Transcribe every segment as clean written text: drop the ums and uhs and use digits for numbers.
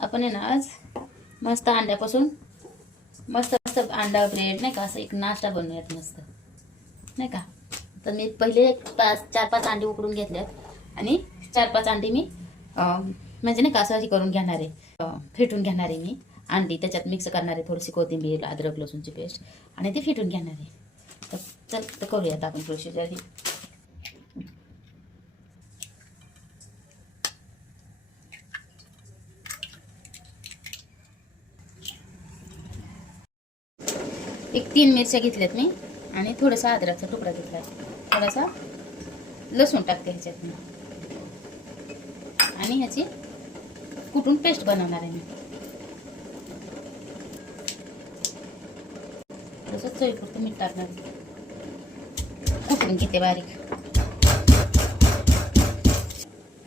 आपण आहे ना आज मस्त अंड्यापासून मस्त मस्त अंडा ब्रेड नाही का असं एक नाश्ता बनवूयात मस्त नाही का. तर मी पहिले 4-5 अंडी उकडून घेतल्यात आणि 4-5 अंडी मी म्हणजे नाही का असं करून घेणार आहे, फेटून घेणार आहे मी अंडी. त्याच्यात मिक्स करणार आहे थोडीशी कोथिंबीर, अद्रक लसूणची पेस्ट आणि ते फेटून घेणार आहे. तर चल तर करूयात आपण प्रोसिजर ही. एक 3 मिरच्या घेतल्यात मी आणि थोडासा अद्रकचा तुकडा घेतला, थोडासा लसूण टाकते ह्याच्यात मी आणि ह्याची कुटून पेस्ट बनवणार आहे मी. थोडंसं चवीपुरतं मीठ टाकणार, कुटून घेते बारीक.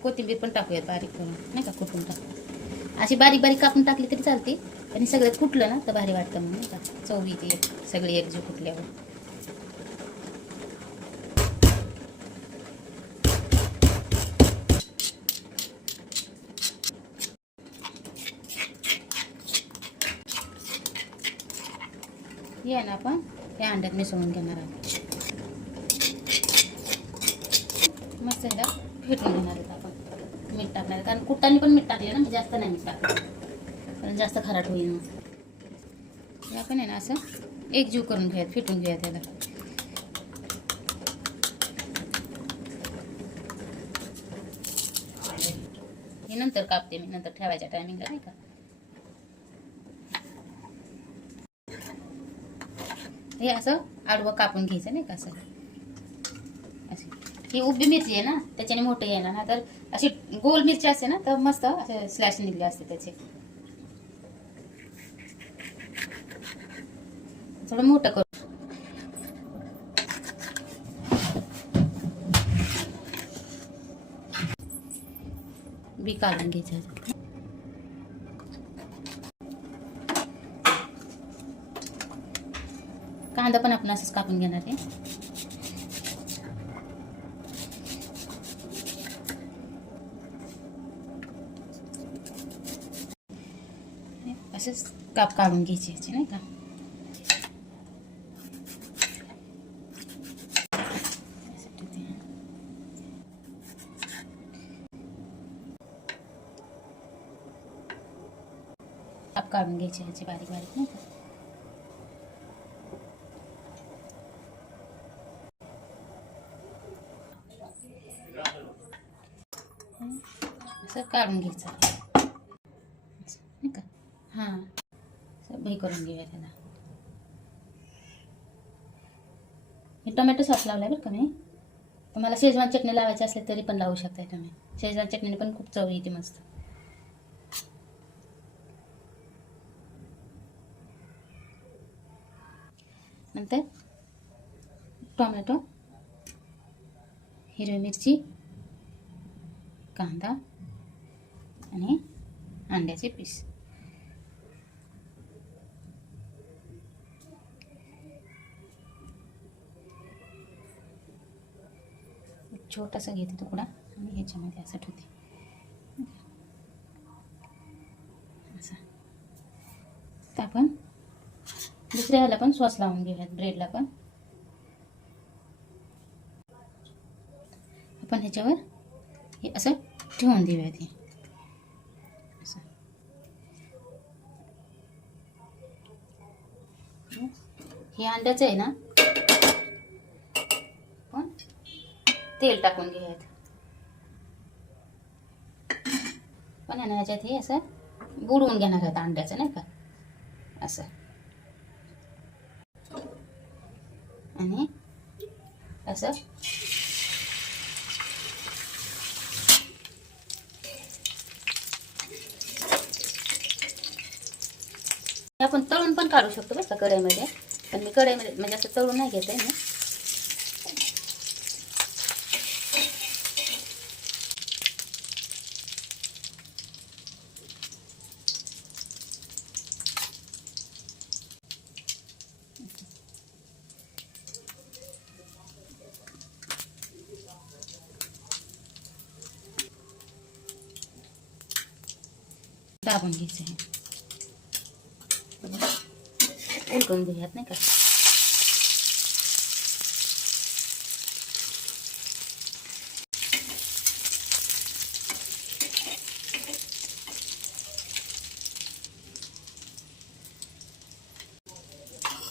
कोथिंबीर पण टाकूयात बारीक करून नाही का, कुटून टाकू. अशी बारीक बारीक कापून टाकली तरी चालते आणि सगळ्यात कुटलं ना तर भारी वाटतं मग नाही का, चव येते सगळी एकजीव कुटल्यावर. हे आहे ना आपण या अंड्यात मिसळून घेणार आहोत. मस्त एकदा फेटून घेणार आहेत आपण. मीठ टाकणार आहे कारण कुटाने पण मीठ टाकले ना, मी जास्त नाही मीठ टाकलं कारण जास्त खारट होईल मग. हे आपण आहे ना असं एकजीव करून घेऊयात, फेटून घेऊयात त्याला. हे नंतर कापते मी, नंतर ठेवायच्या टायमिंगला नाही का. हे असं आडवं कापून घ्यायचं नाही का असं. अशी ही उभी मिरची आहे ना त्याच्याने मोठे येणार ना, तर अशी गोल मिरची असते ना तर मस्त असे स्लॅश निघले असते त्याचे. थोडं मोठं करू. बी काढून घ्यायचं. कांदा पण आपण असंच कापून घेणार आहे. असंच काप काढून घ्यायचे ह्याचे नाही का. काप काढून घ्यायचे ह्याचे बारीक बारीक नाही का. असं काढून घ्यायचं नाही का. हां हे करून घेऊया त्याला. हे टोमॅटो सॉस लावला बरं का मी. तुम्हाला शेजवान चटणी लावायची असली तरी पण लावू शकता तुम्ही. शेजवान चटणीने पण खूप चव येते मस्त. नंतर टोमॅटो, हिरवी मिरची, कांदा आणि अंड्याचे पीस. छोटासा घेते तुकडा आणि ह्याच्यामध्ये असं ठेवते असं. तर आपण दुसऱ्या ह्याला पण सॉस लावून घेऊयात, ब्रेडला पण. आपण ह्याच्यावर हे असं ठेवून देऊयात. हे असं हे अंड्याचं आहे ना, पण तेल टाकून घेऊयात. पण आहे ना ह्याच्यात हे असं बुडवून घेणार आहेत अंड्याचं नाही का असं. आणि असं आपण तळून पण काढू शकतो बरं का कढईमध्ये. पण मी कढईमध्ये म्हणजे असं तळून नाही घेत आहे मी. दाबून घ्यायचं आहे. उलटून घेऊयात नाही का.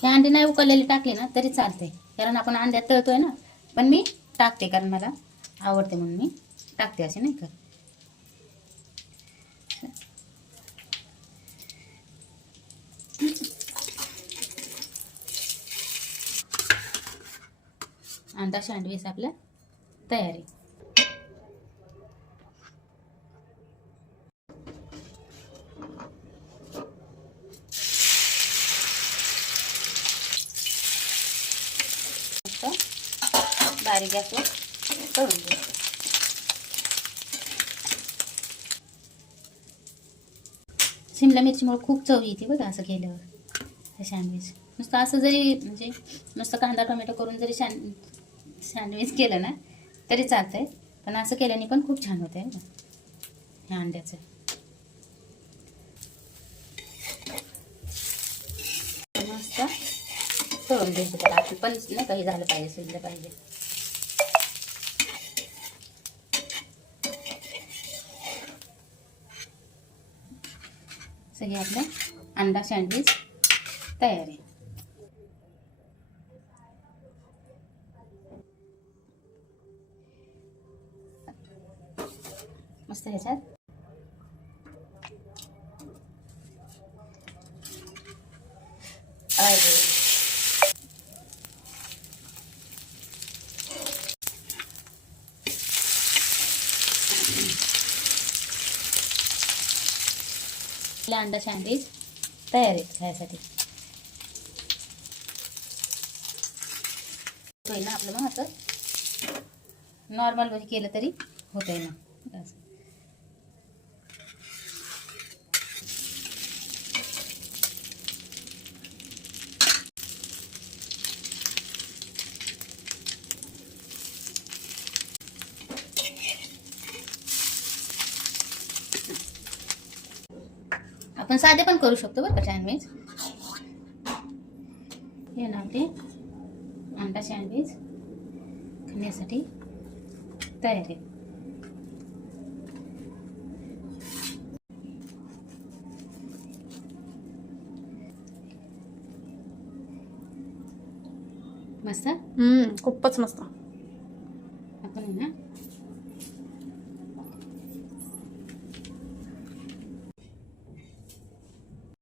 हे अंडी नाही उकळलेली टाकली ना तरी चालते, कारण आपण अंड्यात तळतोय ना. पण मी टाकते कारण मला आवडते म्हणून मी टाकते असे नाही का. अंडा सँडविच आपल्या तयारी. बारीक गॅसवर तळून घ्या. शिमला मिरचीमुळे खूप चव येते बघा असं केल्यावर. हे सँडविच नुसतं असं जरी म्हणजे नुसतं कांदा टोमॅटो करून जरी सँडविच केलं ना तरी चालतंय, पण असं केल्याने पण खूप छान होतं आहे ना ह्या अंड्याचं. मस्त तळून घ्यायचं त्याला, आपलं पण नाही काही झालं पाहिजे, शिजलं पाहिजे. सगळे आपलं अंडा सँडविच तयार आहे. मस्त ह्याच्यात अंडा सँडविच तयार आहे खायसाठी. होईल ना आपलं मग असं नॉर्मल मध्ये केलं तरी होतंय ना असं. आपण साधे पण करू शकतो बरं का सँडविच. हे ना आपले अंडा सँडविच खाण्यासाठी तयार आहे. मस्त. खूपच मस्त.